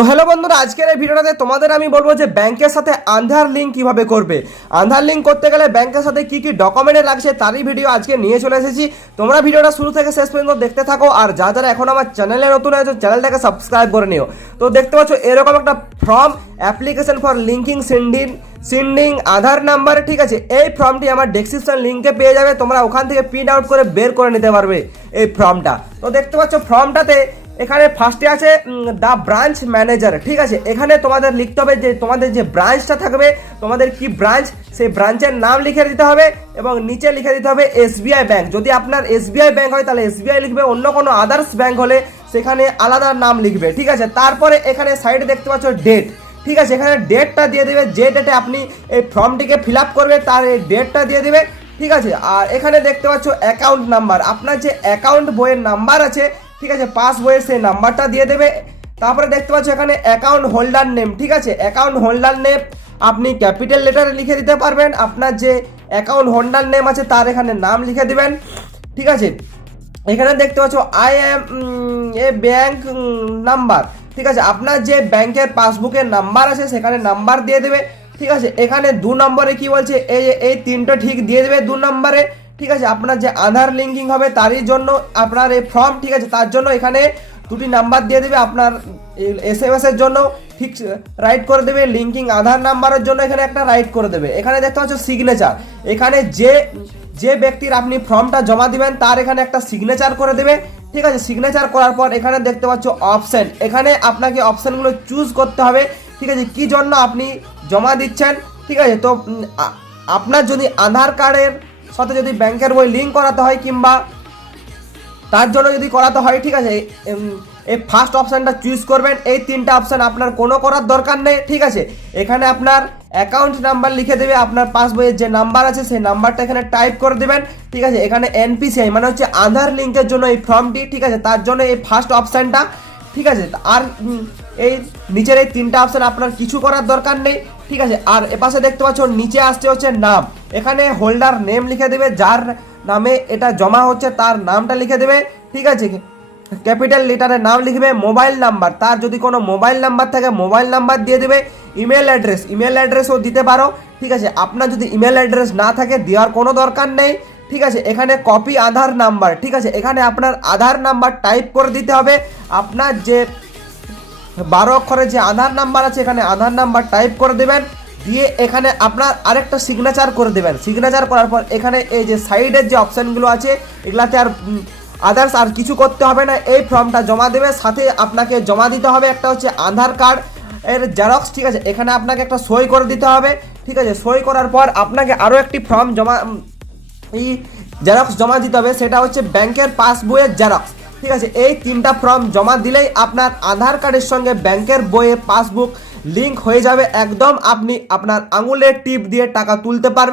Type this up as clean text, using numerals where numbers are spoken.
তো হ্যালো বন্ধুরা, আজকের এই ভিডিওটাতে তোমাদের আমি বলবো যে ব্যাংকের সাথে আধার লিঙ্ক কিভাবে করবে। আধার লিঙ্ক করতে গেলে ব্যাংকের সাথে কি কি ডকুমেন্ট লাগছে তারই ভিডিও আজকে নিয়ে চলে এসেছি। তোমরা ভিডিওটা শুরু থেকে শেষ পর্যন্ত দেখতে থাকো, আর যারা এখন আমার চ্যানেলে নতুন আছে চ্যানেলটাকে সাবস্ক্রাইব করে নিও। তো দেখতে পাচ্ছ এরকম একটা form, application for linking seeding Aadhaar number, ঠিক আছে। এই ফর্মটি আমার ডেসক্রিপশন লিঙ্কে পেয়ে যাবে, তোমরা ওখান থেকে প্রিন্ট আউট করে বের করে নিতে পারবে এই ফর্মটা। তো দেখতে পাচ্ছ ফর্মটাতে এখানে ফার্স্টে আছে দ্য ব্রাঞ্চ ম্যানেজার, ঠিক আছে। এখানে তোমাদের লিখতে হবে যে তোমাদের যে ব্রাঞ্চটা থাকবে, তোমাদের কি ব্রাঞ্চ, সেই ব্রাঞ্চের নাম লিখে দিতে হবে এবং নিচে লিখে দিতে হবে এসবিআই ব্যাংক। যদি আপনার এসবিআই ব্যাংক হয় তাহলে এসবিআই লিখবে, অন্য কোনো আদার্স ব্যাংক হলে সেখানে আলাদা নাম লিখবে, ঠিক আছে। তারপরে এখানে সাইডে দেখতে পাচ্ছ ডেট, ঠিক আছে। এখানে ডেটটা দিয়ে দেবে, যে ডেটে আপনি এই ফর্মটিকে ফিল আপ করবে তার এই ডেটটা দিয়ে দেবে, ঠিক আছে। আর এখানে দেখতে পাচ্ছ অ্যাকাউন্ট নাম্বার, আপনার যে অ্যাকাউন্ট বইয়ের নাম্বার আছে, ঠিক আছে, পাস বইয়ের সেই নাম্বারটা দিয়ে দেবে। তারপরে দেখতে পাচ্ছ এখানে অ্যাকাউন্ট হোল্ডার নেম, ঠিক আছে। অ্যাকাউন্ট হোল্ডার নেম আপনি ক্যাপিটাল লেটারে লিখে দিতে পারবেন, আপনার যে অ্যাকাউন্ট হোল্ডার নেম আছে তার এখানে নাম লিখে দিবেন, ঠিক আছে। এখানে দেখতে পাচ্ছ I M A bank number, ঠিক আছে। আপনার যে ব্যাংকের পাসবুকের নাম্বার আছে সেখানে নাম্বার দিয়ে দেবে, ঠিক আছে। এখানে 2 নম্বরে কি বলছে, এই তিনটা ঠিক দিয়ে দেবে 2 নম্বরে, ঠিক আছে। আপনার যে আধার লিঙ্কিং হবে তারই জন্য আপনার এই ফর্ম, ঠিক আছে, তার জন্য এখানে 2টি নাম্বার দিয়ে দেবে। আপনার SMS এর জন্য ঠিক রাইট করে দেবে, লিঙ্কিং আধার নাম্বারের জন্য এখানে একটা রাইট করে দেবে। এখানে দেখতে পাচ্ছ সিগনেচার, এখানে যে ব্যক্তির আপনি ফর্মটা জমা দিবেন তার এখানে একটা সিগনেচার করে দেবে, ঠিক আছে। সিগনেচার করার পর এখানে দেখতে পাচ্ছ অপশন, এখানে আপনাকে অপশনগুলো চুজ করতে হবে, ঠিক আছে, কি জন্য আপনি জমা দিচ্ছেন, ঠিক আছে। তো আপনার যদি আধার কার্ডের সাথে যদি ব্যাংকের বই লিঙ্ক করাতে হয় কিংবা তার জন্য যদি করাতে হয়, ঠিক আছে, এই ফার্স্ট অপশানটা চুজ করবেন। এই 3টা অপশান আপনার কোনো করার দরকার নেই, ঠিক আছে। এখানে আপনার অ্যাকাউন্ট নাম্বার লিখে দেবে, আপনার পাসবইয়ের যে নাম্বার আছে সেই নাম্বারটা এখানে টাইপ করে দেবেন, ঠিক আছে। এখানে NPCI মানে হচ্ছে আধার লিঙ্কের জন্য এই ফর্মটি, ঠিক আছে, তার জন্য এই ফার্স্ট অপশানটা, ঠিক আছে। আর এই নিচের এই 3টা অপশান আপনার কিছু করার দরকার নেই, ঠিক আছে। আর এপাশে দেখতে পাচ্ছ নিচে আসছে হচ্ছে নাম, এখানে হোল্ডার নেম লিখে দেবে, যার নামে এটা জমা হচ্ছে তার নামটা লিখে দেবে, ঠিক আছে। ক্যাপিটাল লেটারে নাম লিখবে। মোবাইল নাম্বার, তার যদি কোনো মোবাইল নাম্বার থাকে মোবাইল নাম্বার দিয়ে দেবে। ইমেল অ্যাড্রেসও দিতে পারো, ঠিক আছে। আপনার যদি ইমেল অ্যাড্রেস না থাকে দেওয়ার কোনো দরকার নেই, ঠিক আছে। এখানে কপি আধার নাম্বার, ঠিক আছে, এখানে আপনার আধার নাম্বার টাইপ করে দিতে হবে। আপনার যে 12 অক্ষরের যে আধার নাম্বার আছে এখানে আধার নাম্বার টাইপ করে দেবেন, দিয়ে এখানে আপনার আরেকটা সিগনেচার করে দেবেন। সিগনেচার করার পর এখানে এই যে সাইডের যে অপশানগুলো আছে এগুলাতে আর আদার্স আর কিছু করতে হবে না, এই ফর্মটা জমা দেবে। সাথে আপনাকে জমা দিতে হবে একটা হচ্ছে আধার কার্ড এর জেরক্স, ঠিক আছে। এখানে আপনাকে একটা সই করে দিতে হবে, ঠিক আছে। সই করার পর আপনাকে আরও একটি ফর্ম জেরক্স জমা দিতে হবে, সেটা হচ্ছে ব্যাংকের পাসবইয়ের জেরক্স, ঠিক আছে। এই 3টা ফর্ম জমা দিলেই আপনার আধার কার্ডের সঙ্গে ব্যাংকের বইয়ে পাসবুক লিঙ্ক হয়ে যাবে একদম। আপনি আপনার আঙুলের টিপ দিয়ে টাকা তুলতে পারবেন।